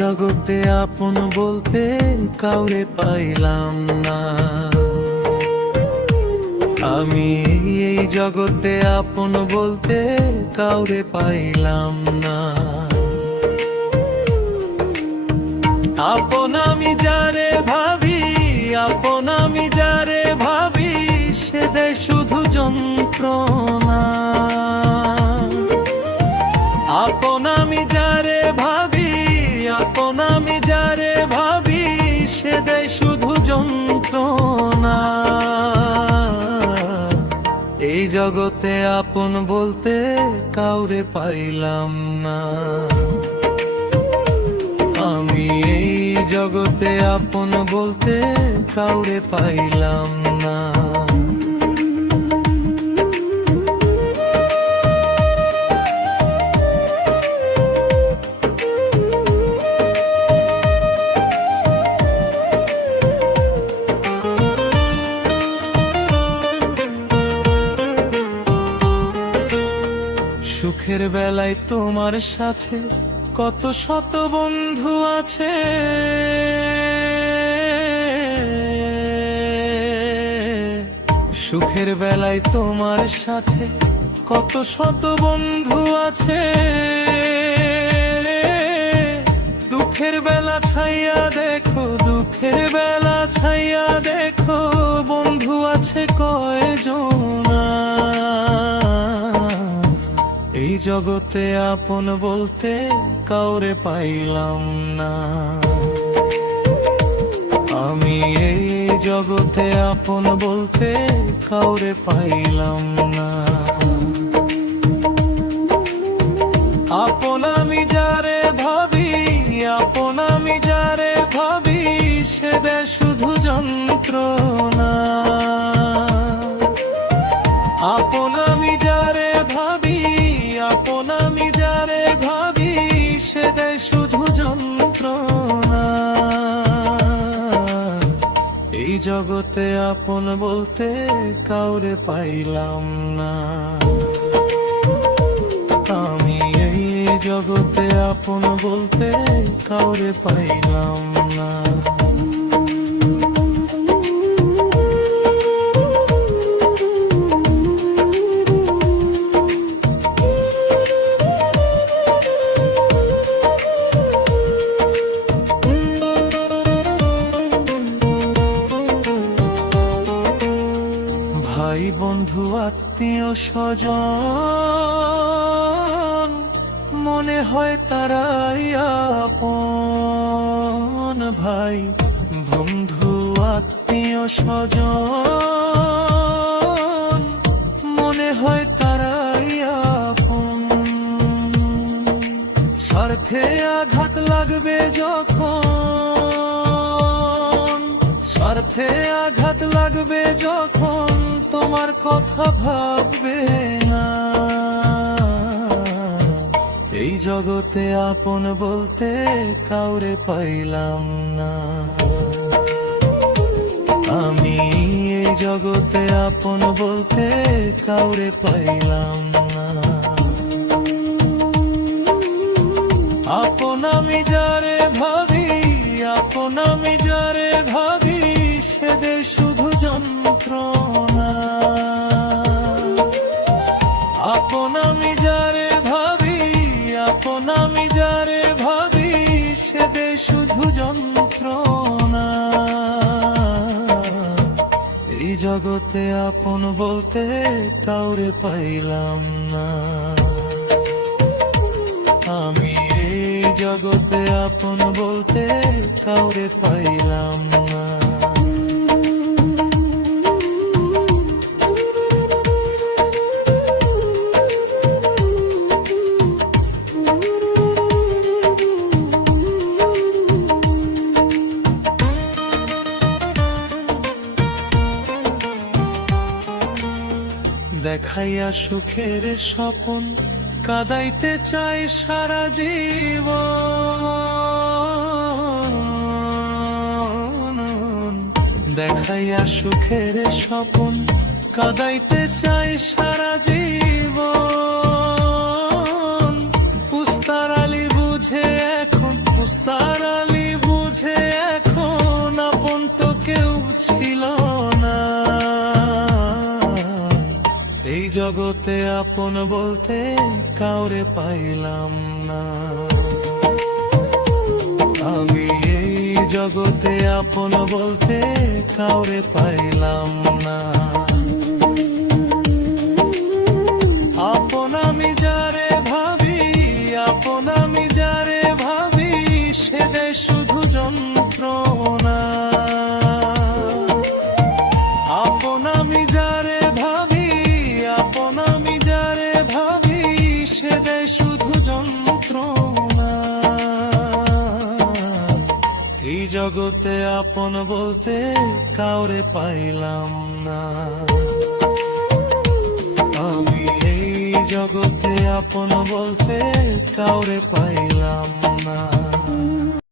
জগতে আপন বলতে কাউরে পাইলাম না। আমি এই জগতে আপন বলতে কাউরে পাইলাম না। আপন আমি যারে ভাবি, আপন আমি যারে ভাবি, সে দেয় শুধু যন্ত্রণা। আপন আমি যারে ভাবি, আপন আমি যারে ভাবি, সে দেয় শুধু যন্ত্রণা। এই জগতে আপন বলতে কাউরে পাইলাম না। আমি এই জগতে আপন বলতে কাউরে পাইলাম না। সুখের বেলায় তোমার সাথে কত শত বন্ধু আছে, সুখের বেলায় তোমার সাথে কত শত বন্ধু আছে। দুঃখের বেলা ছাইয়া দেখো, দুঃখের বেলা ছাইয়া দেখো, বন্ধু আছে কয়জনা। এই জগতে আপন বলতে কাউরে পাইলাম না। আমি এই জগতে আপন বলতে কাউরে পাইলাম না। আপন আমি যারে ভাবি, আপন আমি যারে ভাবি, সে দেয় শুধু যন্ত্রণা। আপন আমি যারে ভাবি, আপন আমি যারে ভাবি, সে দেয় শুধু যন্ত্রণা। এই জগতে আপন বলতে কাউরে পাইলাম না। আমি এই জগতে আপন বলতে কাউরে পাইলাম না। ভাই বন্ধু আত্মীয় স্বজন মনে হয় তারাই আপন। ভাই বন্ধু আত্মীয় স্বজন মনে হয় তারাই আপন। স্বার্থে আঘাত লাগবে যখন, স্বার্থে আঘাত লাগবে যখন, তোমার কথা ভাববে না। এই জগতে আপন বলতে কাউরে পাইলাম না। আমি এই জগতে আপন বলতে কাউরে পাইলাম না। আপন আমি যারে ভাবি, আপন আমি যারে ভাবি, সে দেয় শুধু যন্ত্রণা। আপন আমি যারে ভাবি, আপন আমি যারে ভাবি, সে দেয় শুধু যন্ত্রণা। এই জগতে আপন বলতে কাউরে পাইলাম না। আমি এই জগতে আপন বলতে কাউরে পাইলাম না। দেখাইয়া সুখের স্বপন কাদাইতে চাই সারা জীবন। দেখাইয়া সুখের স্বপন কাদাইতে চাই সারা জীবন। উস্তার আলী বুঝে এখন, উস্তার জগতে আপন বলতে কাউরে পাইলাম না। আমি এই জগতে আপন বলতে কাউরে পাইলাম না। আপন আমি যারে ভাবি, আপন আমি যারে ভাবি, সে দেয় শুধু যন্ত্রণা। আপন আমি যারে ভাবি, আপন আমি যারে ভাবি, সে দেয় শুধু যন্ত্রণা। এই জগতে আপন বলতে কাউরে পাইলাম না। আমি এই জগতে আপন বলতে কাউরে পাইলাম না।